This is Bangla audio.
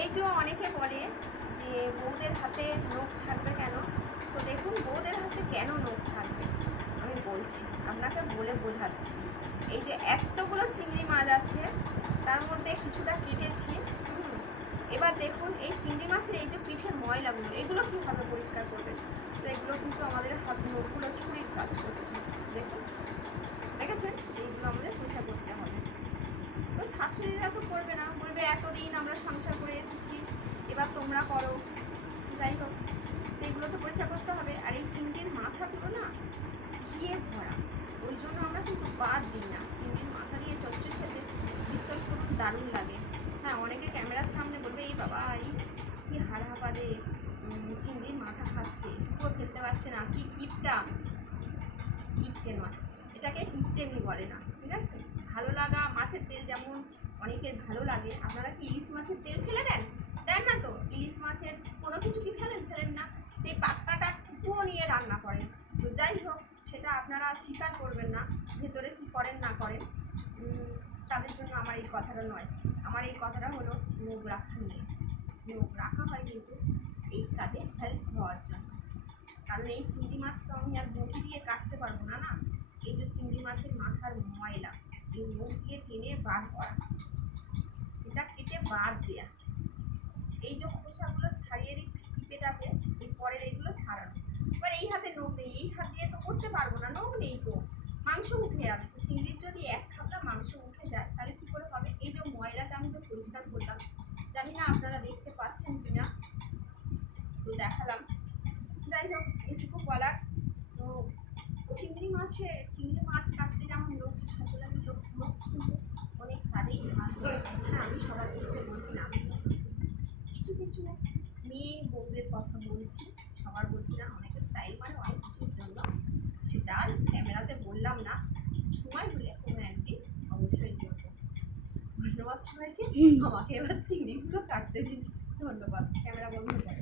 এই যে অনেকে বলে যে বউদের হাতে নখ থাকবে কেন, তো দেখুন বউদের হাতে কেন নখ থাকবে আমি বলছি, আপনাকে বলে বোঝাচ্ছি। এই যে এতগুলো চিংড়ি মাছ আছে, তার মধ্যে কিছুটা কেটেছি। এবার দেখুন এই চিংড়ি মাছের এই যে পিঠের ময়লাগুলো, এগুলো কীভাবে পরিষ্কার করবে? তো এগুলো কিন্তু আমাদের হাত নখগুলো ছুরির কাজ করছে। দেখুন, দেখেছেন? এইগুলো আমাদের পরিষ্কার করতে হবে। তো শাশুড়িরা তো করবে না, বলবে এতদিন আমরা সংসার করে এসেছি, এবার তোমরা করো। যাই হোক, তো এগুলো তো পরিষ্কার করতে হবে। আর এই চিংড়ির মাথাগুলো না ঘিয়ে ভরা, ওই জন্য আমরা কিন্তু বাদ দিই না। চিংড়ির মাথা দিয়ে চচ্চড়ি খেতে বিশ্বাস করুন দারুণ লাগে। হ্যাঁ, অনেকে ক্যামেরার সামনে বলবে এই বাবা ইস কি হাড়হাপাড়ে চিংড়ির মাথা খাচ্ছে, এটুকুও খেতে পারছে না, কি কিপটা। কিপটে নয়, এটাকে কিপটেমি বলে না, ঠিক আছে? ভালো লাগা মাছের তেল যেমন অনেকের ভালো লাগে, আপনারা কি ইলিশ মাছের তেল ফেলে দেন? দেন না তো। ইলিশ মাছের কোনো কিছু কি ফেলেন না, সেই পাত্তাটা টুকুও নিয়ে রান্না করেন। তো যাই হোক, সেটা আপনারা স্বীকার করবেন না, ভেতরে কি করেন না করেন তাদের জন্য আমার এই কথাটা নয়। আমার এই কথাটা হলো নখ রাখা নিয়ে। নখ রাখা হয় কিন্তু এই কাজে হেল্প হওয়ার জন্য। কারণ এই চিংড়ি মাছ তো আমি আর বটি দিয়ে কাটতে পারবো না। না, এই যে চিংড়ি মাছের মাথার ময়লা, এই মুখ দিয়ে টেনে বার করা, এটা কেটে বাদ দেয়া। এই যে খোসাগুলো ছাড়িয়ে দিচ্ছি টিপে টাপে, এই পরের এইগুলো ছাড়ানো। এবার এই হাতে নখ নেই, এই হাত দিয়ে তো করতে পারবো না, নখ নেই তো, মাংস উঠে যাবে। চিংড়ির যদি এক খাপটা মাংস উঠে যায় তাহলে কী করে হবে? এই যে ময়লাটা আমি তো পরিষ্কার করলাম, জানি না আপনারা দেখতে পাচ্ছেন কিনা, তো দেখালাম। যাই হোক, এটুকু বলার। তো চিংড়ি মাছ কাটতে যেমন লোক সাহায্য লাগে, লোক কিন্তু অনেক কাজেই সাহায্য করে। হ্যাঁ, আমি সবার ক্ষেত্রে বলছি না, আমি কিছু কিছু মেয়ে বউদের কথা বলছি, সবার বলছি না। অনেকে স্টাইল মানে অনেক কিছুর জন্য, সেটা ক্যামেরাতে বললাম না। সময় হলে কোনো একদিন অবশ্যই বলবো। ধন্যবাদ সবাইকে। আমাকে এবার চিংড়িগুলো কাটতে দিন। ধন্যবাদ। ক্যামেরা বন্ধ করে।